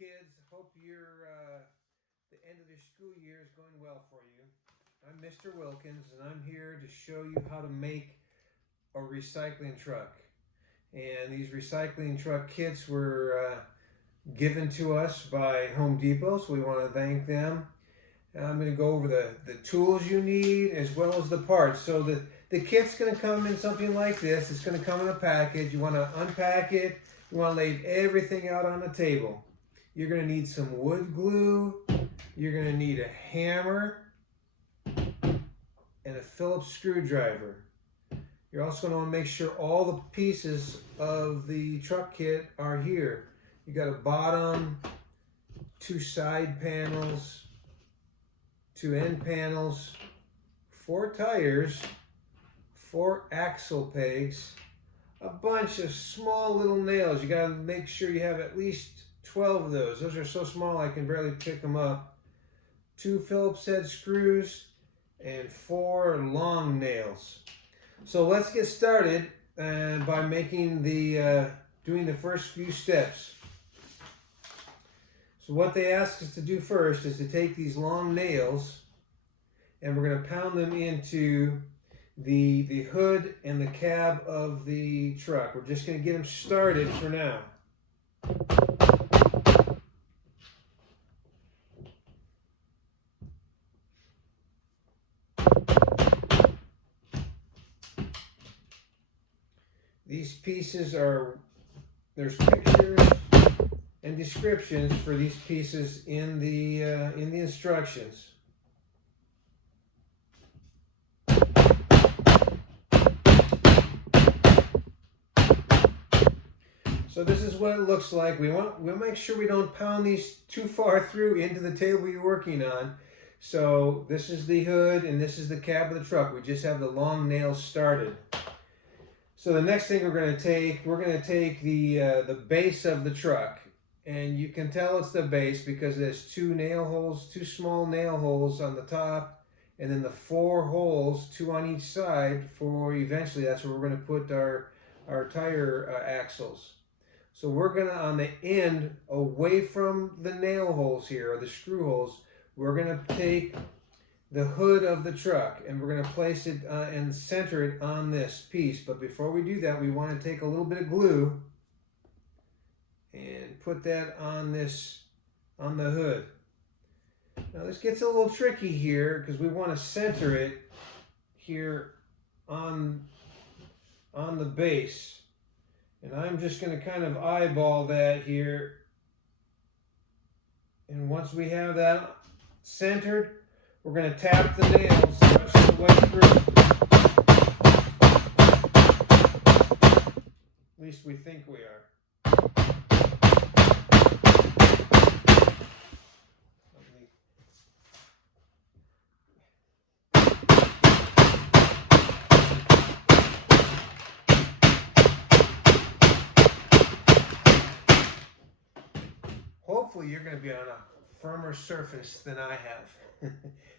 kids. Hope the end of your school year is going well for you. I'm Mr. Wilkins, and I'm here to show you how to make a recycling truck. And these recycling truck kits were given to us by Home Depot, so we want to thank them. And I'm going to go over the tools you need as well as the parts. So the kit's going to come in something like this. It's going to come in a package. You want to unpack it. You want to lay everything out on the table. You're going to need some wood glue. You're going to need a hammer and a Phillips screwdriver. You're also going to want to make sure all the pieces of the truck kit are here. You got a bottom, 2 side panels, 2 end panels, 4 tires, 4 axle pegs, a bunch of small little nails. You got to make sure you have at least 12 of those. Those are so small I can barely pick them up. 2 Phillips head screws and 4 long nails. So let's get started by making doing the first few steps. So what they ask us to do first is to take these long nails and we're going to pound them into the hood and the cab of the truck. We're just going to get them started for now. These pieces there's pictures and descriptions for these pieces in the instructions. So this is what it looks like. We'll make sure we don't pound these too far through into the table you're working on. So this is the hood and this is the cab of the truck. We just have the long nails started. So the next thing we're going to take the base of the truck. And you can tell it's the base because there's 2 nail holes, 2 small nail holes on the top, and then the 4 holes, 2 on each side for eventually that's where we're going to put our tire axles. So we're going to, on the end, away from the nail holes here, or the screw holes, we're going to take the hood of the truck and we're going to place it and center it on this piece. But before we do that, we want to take a little bit of glue and put that on the hood. Now this gets a little tricky here because we want to center it here on the base. And I'm just going to kind of eyeball that here. And once we have that centered, we're going to tap the nails the rest of the way through. At least we think we are. Hopefully you're going to be on a firmer surface than I have.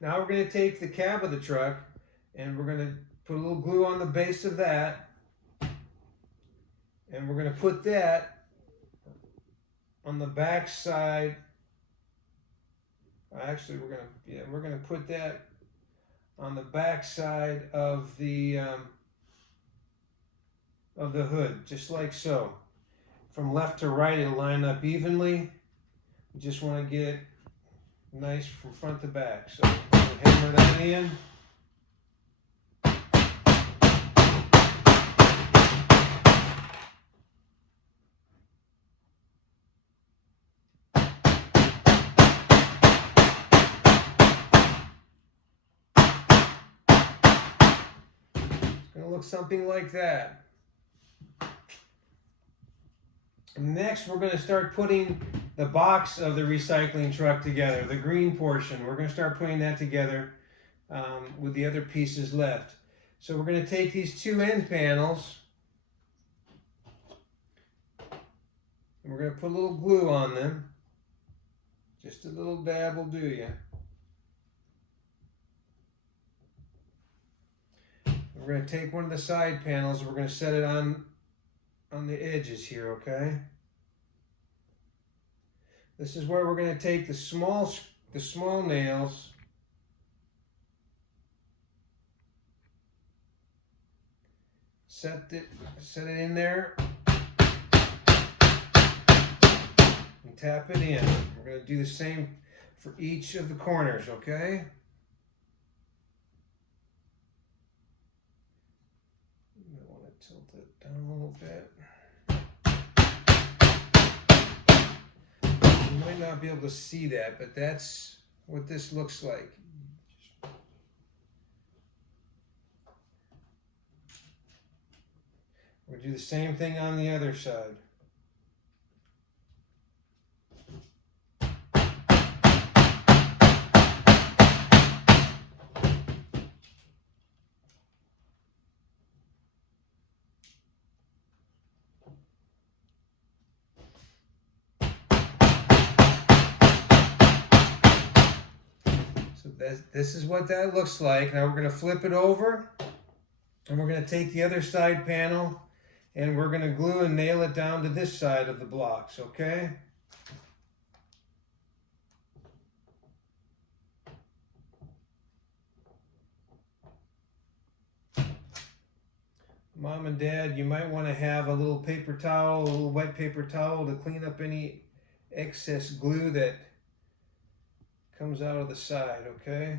Now we're going to take the cab of the truck and we're going to put a little glue on the base of that. And we're going to put that on the back side. Actually, we're going to put that on the back side of the hood, just like so. From left to right, it'll line up evenly. You just want to get it nice from front to back. So we'll hammer that in. It's going to look something like that. Next, we're going to start putting the box of the recycling truck together, the green portion. We're going to start putting that together with the other pieces left. So we're going to take these 2 end panels and we're going to put a little glue on them. Just a little dab will do you. We're going to take one of the side panels, we're going to set it on the edges here, okay? This is where we're going to take the small nails, set it in there, and tap it in. We're going to do the same for each of the corners, okay? I want to tilt it down a little bit. You might not be able to see that, but that's what this looks like. We'll do the same thing on the other side. This is what that looks like. Now we're going to flip it over, and we're going to take the other side panel, and we're going to glue and nail it down to this side of the blocks, okay? Mom and Dad, you might want to have a little paper towel, a little wet paper towel to clean up any excess glue that comes out of the side, okay?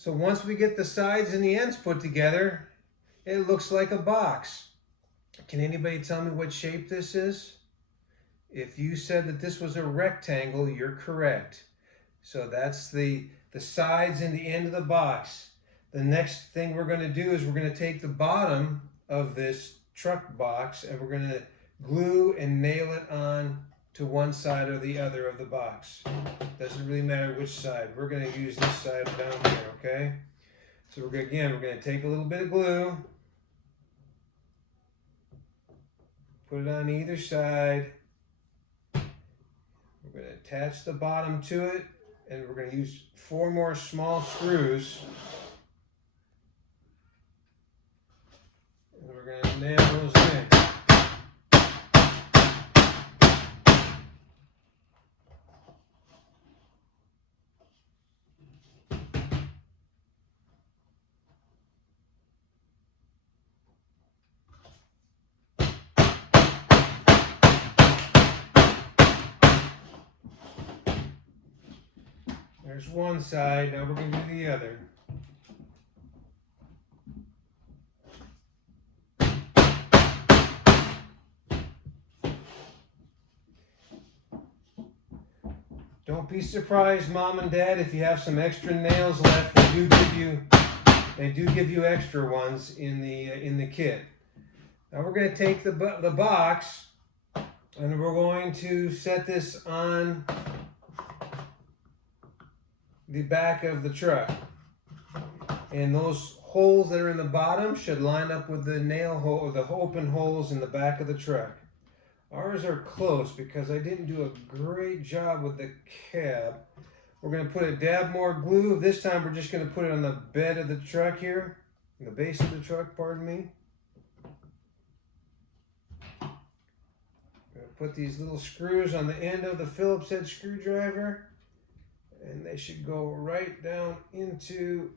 So once we get the sides and the ends put together, it looks like a box. Can anybody tell me what shape this is? If you said that this was a rectangle, you're correct. So that's the sides and the end of the box. The next thing we're going to do is we're going to take the bottom of this truck box and we're going to glue and nail it on to one side or the other of the box. Doesn't really matter which side. We're going to use this side down here, okay? So we're going to take a little bit of glue, put it on either side. We're going to attach the bottom to it, and we're going to use 4 more small screws. And we're going to nail those in. There's one side, now we're going to do the other. Don't be surprised, Mom and Dad, if you have some extra nails left. They do give you extra ones in the kit. Now we're going to take the box and we're going to set this on the back of the truck, and those holes that are in the bottom should line up with the nail hole or the open holes in the back of the truck. Ours are close because I didn't do a great job with the cab. We're going to put a dab more glue. This time we're just going to put it on the bed of the truck here, the base of the truck, pardon me. I'm going to put these little screws on the end of the Phillips head screwdriver, and they should go right down into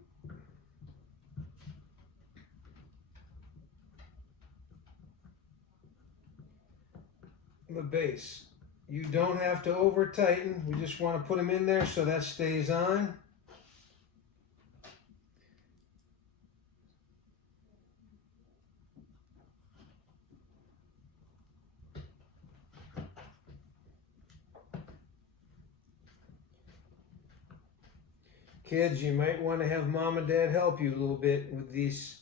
the base. You don't have to over tighten. We just want to put them in there so that stays on. kids, you might want to have mom and dad help you a little bit with these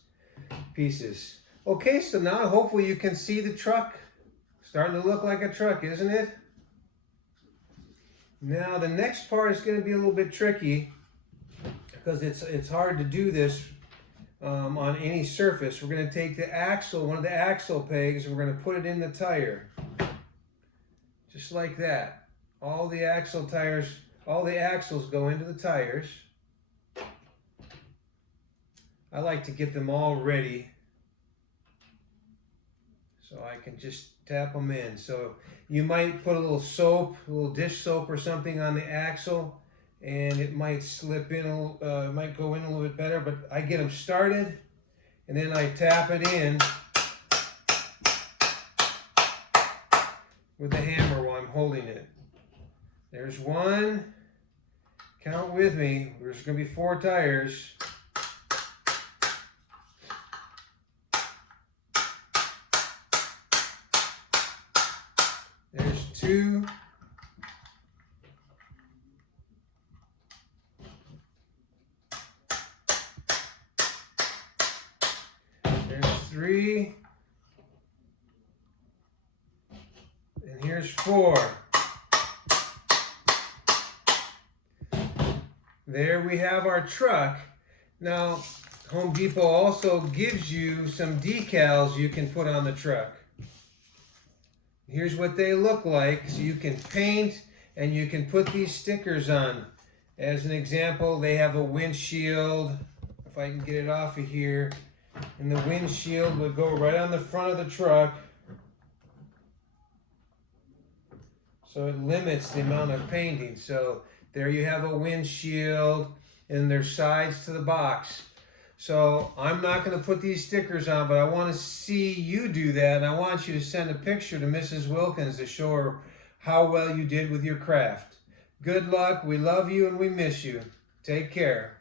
pieces. Okay, so now hopefully you can see the truck. Starting to look like a truck, isn't it? Now the next part is going to be a little bit tricky because it's hard to do this on any surface. We're going to take the axle, one of the axle pegs, and we're going to put it in the tire. Just like that. All the axles go into the tires. I like to get them all ready so I can just tap them in. So you might put a little soap, a little dish soap or something on the axle, and it might slip in, it might go in a little bit better, but I get them started and then I tap it in with the hammer while I'm holding it. There's one, count with me, there's going to be 4 tires. There's 2. There's 3. And here's 4. There we have our truck. Now, Home Depot also gives you some decals you can put on the truck. Here's what they look like. So you can paint and you can put these stickers on. As an example, they have a windshield. If I can get it off of here. And the windshield would go right on the front of the truck. So it limits the amount of painting. So there you have a windshield and there's sides to the box. So I'm not going to put these stickers on, but I want to see you do that. And I want you to send a picture to Mrs. Wilkins to show her how well you did with your craft. Good luck. We love you and we miss you. Take care.